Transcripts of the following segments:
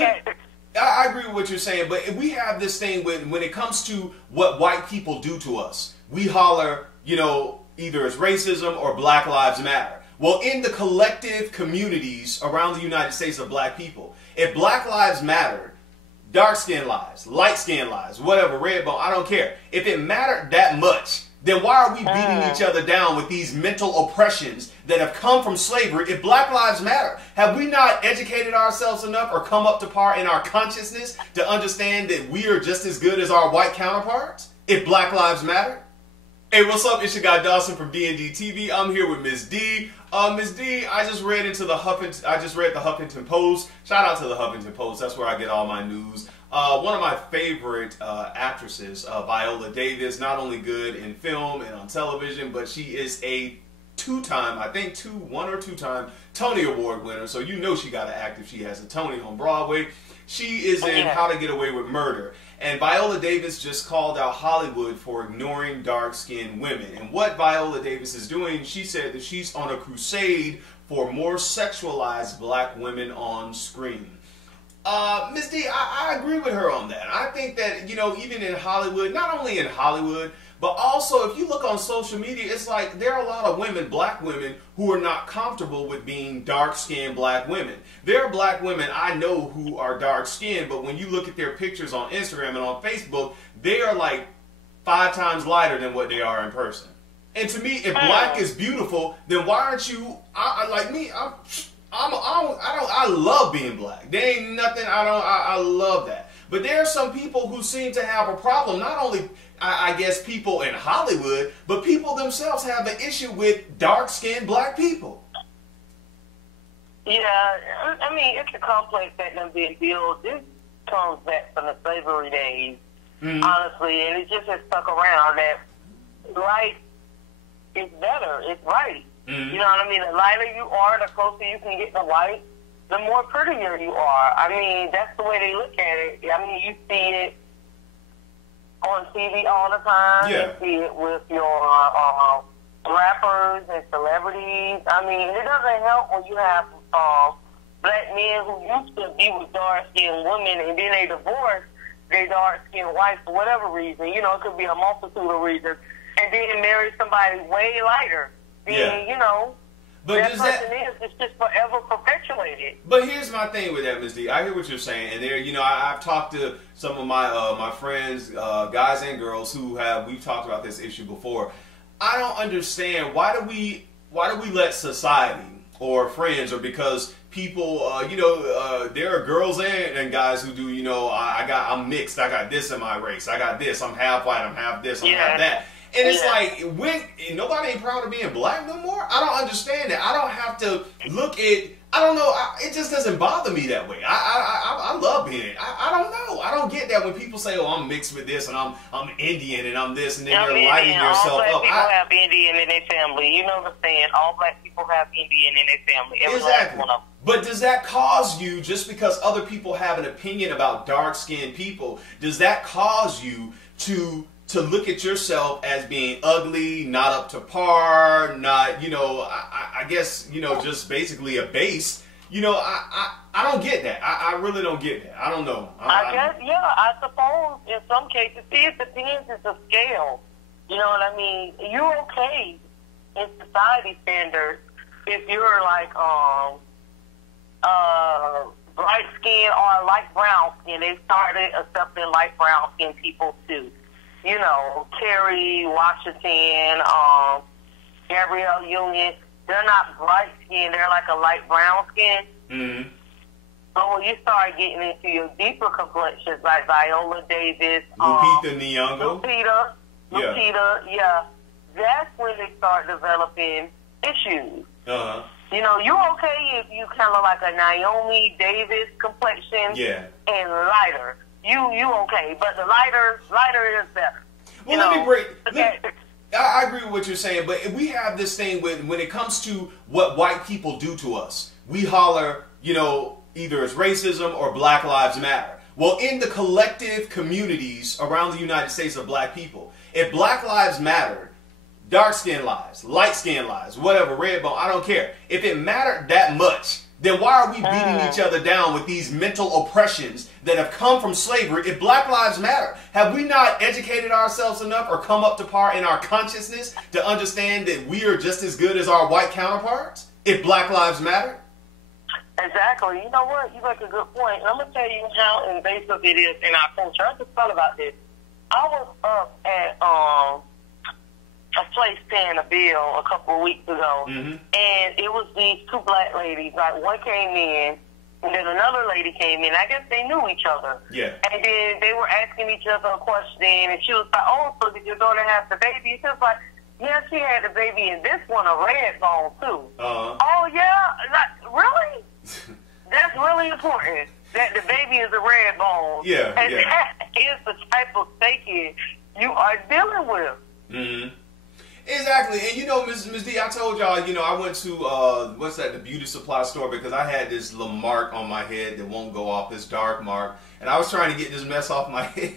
Okay. I agree with what you're saying, but we have this thing when it comes to what white people do to us. We holler, either it's racism or Black Lives Matter. Well, in the collective communities around the United States of black people, if Black Lives Matter, dark skin lives, light skin lives, whatever, red bone, I don't care. If it mattered that much, then why are we beating each other down with these mental oppressions that have come from slavery? If Black Lives Matter, have we not educated ourselves enough or come up to par in our consciousness to understand that we are just as good as our white counterparts? If Black Lives Matter? Hey, what's up? It's your guy Dawson from D&D TV. I'm here with Miss D. Miss D, I just read the Huffington Post. Shout out to the Huffington Post. That's where I get all my news. One of my favorite actresses, Viola Davis, not only good in film and on television, but she is a two-time Tony Award winner. So you know she got to act if she has a Tony on Broadway. She is in How to Get Away with Murder. And Viola Davis just called out Hollywood for ignoring dark-skinned women. And what Viola Davis is doing, she said that she's on a crusade for more sexualized black women on screen. Miss D, I agree with her on that. I think that, even in Hollywood, not only in Hollywood, but also if you look on social media, it's like there are a lot of women, black women, who are not comfortable with being dark-skinned black women. There are black women I know who are dark-skinned, but when you look at their pictures on Instagram and on Facebook, they are like 5 times lighter than what they are in person. And to me, if black is beautiful, then why aren't you, like me, I love being black. There ain't nothing, I love that. But there are some people who seem to have a problem, not only I guess people in Hollywood, but people themselves have an issue with dark-skinned black people. Yeah, I mean, it's a complex that done been built. This comes back from the slavery days, honestly, and it just has stuck around that light is better, it's right. You know what I mean? The lighter you are, the closer you can get to white, the more prettier you are. I mean, that's the way they look at it. I mean, you see it on TV all the time. Yeah. You see it with your rappers and celebrities. I mean, it doesn't help when you have black men who used to be with dark-skinned women and then they divorce their dark-skinned wife for whatever reason. It could be a multitude of reasons. And then marry somebody way lighter. But that person it's just forever perpetuated. But here's my thing with that, Ms. D. I hear what you're saying, and there, I've talked to some of my my friends, guys and girls we've talked about this issue before. I don't understand why do we let society or friends or because people, there are girls and guys who do, I'm mixed, I got this in my race, I got this, I'm half white, I'm half this, I'm half that. And it's like, nobody ain't proud of being black no more? I don't understand that. I don't have to look at, I don't know, it just doesn't bother me that way. I love being, I don't know. I don't get that when people say, oh, I'm mixed with this and I'm Indian and I'm this, and then you're lighting yourself up. All black people have Indian in their family. You know the saying, all black people have Indian in their family. Every last one of them. But does that cause you, just because other people have an opinion about dark-skinned people, does that cause you to look at yourself as being ugly, not up to par, not, I guess, just basically a base? I don't get that. I really don't get that. I don't know. I suppose in some cases, it depends. It's a scale. You know what I mean? You're okay in society standards if you're like, bright skin or light brown skin. They started accepting light brown skin people too. Kerry Washington, Gabrielle Union, they're not bright skin, they're like a light brown skin. Mm-hmm. But when you start getting into your deeper complexions, like Viola Davis, Lupita Nyong'o, Lupita, that's when they start developing issues. Uh-huh. You're okay if you kind of like a Naomi Davis complexion and lighter. You okay, but the lighter is better. Well, let me break. I agree with what you're saying, but we have this thing when it comes to what white people do to us. We holler, either it's racism or Black Lives Matter. Well, in the collective communities around the United States of black people, if Black Lives Matter, dark skin lives, light skin lives, whatever, red bone, I don't care. If it mattered that much, then why are we beating each other down with these mental oppressions that have come from slavery if Black Lives Matter? Have we not educated ourselves enough or come up to par in our consciousness to understand that we are just as good as our white counterparts if Black Lives Matter? Exactly. You know what? You make a good point. I'm going to tell you how invasive it is in our culture. I just thought about this. I was up at a place paying a bill a couple of weeks ago, and it was these two black ladies. Like, one came in, and then another lady came in. I guess they knew each other. Yeah. And then they were asking each other a question, and she was like, "Oh, so did your daughter have the baby?" She was like, "Yeah, she had the baby, and this one a red bone too." Oh yeah, like, really? That's really important. That the baby is a red bone. Yeah, and yeah. that is the type of thinking you are dealing with. Mm-hmm. Exactly. And you know, Ms. D, I told y'all, you know, I went to, what's that, the beauty supply store because I had this little mark on my head that won't go off, this dark mark. And I was trying to get this mess off my head.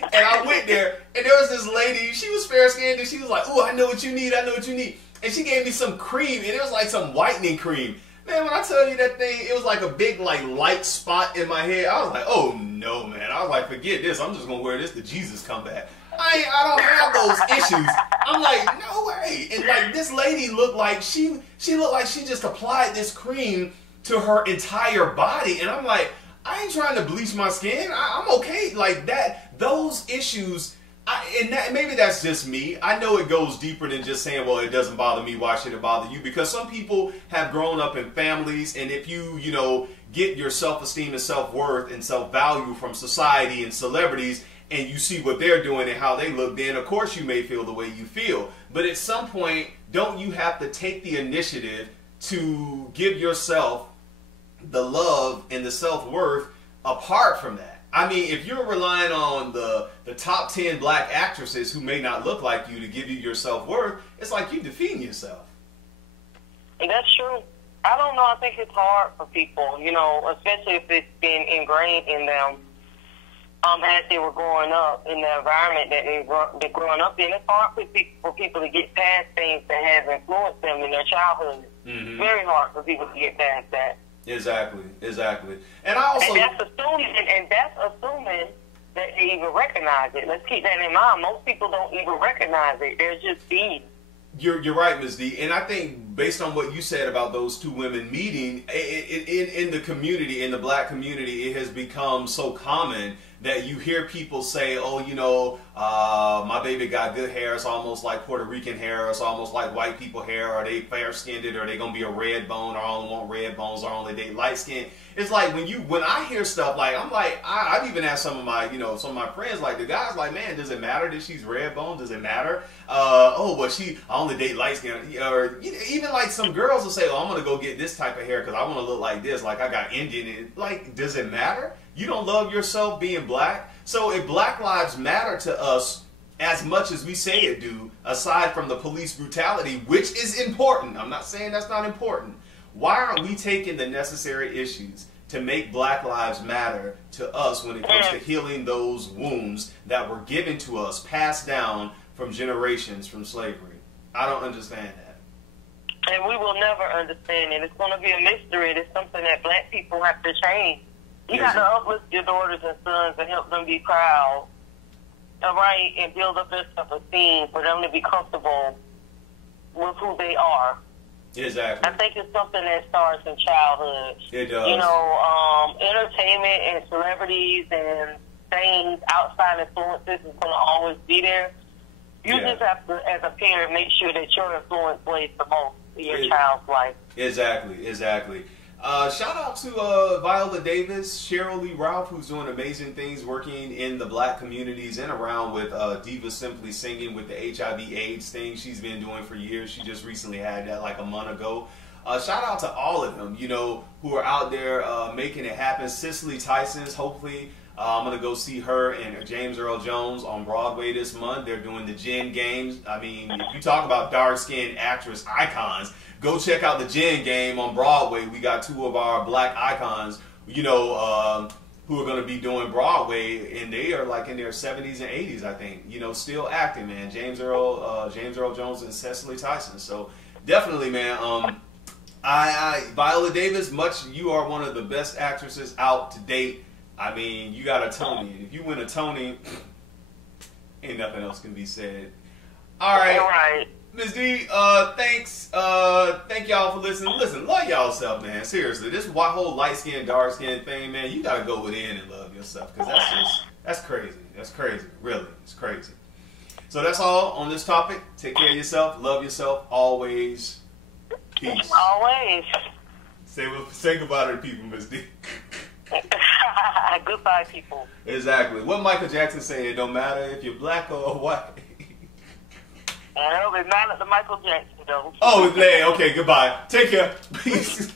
And I went there, and there was this lady, she was fair-skinned, and she was like, "Ooh, I know what you need, I know what you need." And she gave me some cream, and it was like some whitening cream. Man, when I tell you that thing, it was like a big, like, light spot in my head. I was like, oh, no, man. I was like, forget this. I'm just going to wear this till Jesus come back. I don't have those issues. I'm like, no way. And, like, this lady looked like she looked like she just applied this cream to her entire body. And I'm like, I ain't trying to bleach my skin. I'm okay. Like, those issues... and maybe that's just me. I know it goes deeper than just saying, well, it doesn't bother me, why should it bother you? Because some people have grown up in families, and if you know, get your self-esteem and self-worth and self-value from society and celebrities, and you see what they're doing and how they look, then of course you may feel the way you feel. But at some point, don't you have to take the initiative to give yourself the love and the self-worth apart from that? I mean, if you're relying on the top 10 black actresses who may not look like you to give you your self-worth, it's like you're defeating yourself. And that's true. I don't know. I think it's hard for people, you know, especially if it's been ingrained in them as they were growing up in the environment that they're growing up in. It's hard for people to get past things that have influenced them in their childhood. It's very hard for people to get past that. Exactly. And I also... And that's assuming that they even recognize it. Let's keep that in mind. Most people don't even recognize it. They're just being. You're right, Ms. D. And I think based on what you said about those two women meeting, in the community, in the black community, it has become so common that you hear people say, oh, you know, my baby got good hair. It's almost like Puerto Rican hair. It's almost like white people hair. Are they fair-skinned? Are they going to be a red bone? Or I only want red bones? Or only date light skin? It's like when I hear stuff like, I'm like, I've even asked some of my friends, like the guys like, man, does it matter that she's red bone? Does it matter? Oh, well, I only date light skin. Or even like some girls will say, oh, I'm going to go get this type of hair because I want to look like this. Like I got Indian in it. Like, does it matter? You don't love yourself being black? So if Black Lives Matter to us as much as we say it do, aside from the police brutality, which is important, I'm not saying that's not important, why aren't we taking the necessary issues to make Black Lives Matter to us when it comes to healing those wounds that were given to us, passed down from generations from slavery? I don't understand that. And we will never understand it. It's going to be a mystery. It's something that black people have to change. You got to uplift your daughters and sons and help them be proud, all right, and build up their self-esteem for them to be comfortable with who they are. Exactly. I think it's something that starts in childhood. It does. You know, entertainment and celebrities and things, outside influences is going to always be there. You just have to, as a parent, make sure that your influence plays the most in your child's life. Exactly. Shout out to Viola Davis, Cheryl Lee Ralph, who's doing amazing things working in the black communities and around with Diva Simply Singing with the HIV/AIDS thing she's been doing for years. She just recently had that like a month ago. Shout out to all of them, you know, who are out there making it happen. Cicely Tyson's, hopefully, I'm going to go see her and James Earl Jones on Broadway this month. They're doing the Gin Games. I mean, if you talk about dark-skinned actress icons, go check out the Gin Game on Broadway. We got two of our black icons, you know, who are going to be doing Broadway, and they are like in their 70s and 80s, I think. You know, still acting, man. James Earl Jones and Cicely Tyson. So definitely, man. Viola Davis, you are one of the best actresses out to date. I mean, you got a Tony. If you win a Tony, ain't nothing else can be said. All right. All right. Ms. D, thanks. Thank y'all for listening. Listen, love y'all self, man. Seriously, this whole light skin, dark skin thing, man, you gotta go within and love yourself, because that's crazy. That's crazy. Really, it's crazy. So that's all on this topic. Take care of yourself. Love yourself always. Peace. Always. Say goodbye to the people, Ms. D. Goodbye, people. Exactly. What Michael Jackson said, it don't matter if you're black or white. Well, it's not the Michael Jackson, though. Oh, okay, goodbye. Take care. Peace.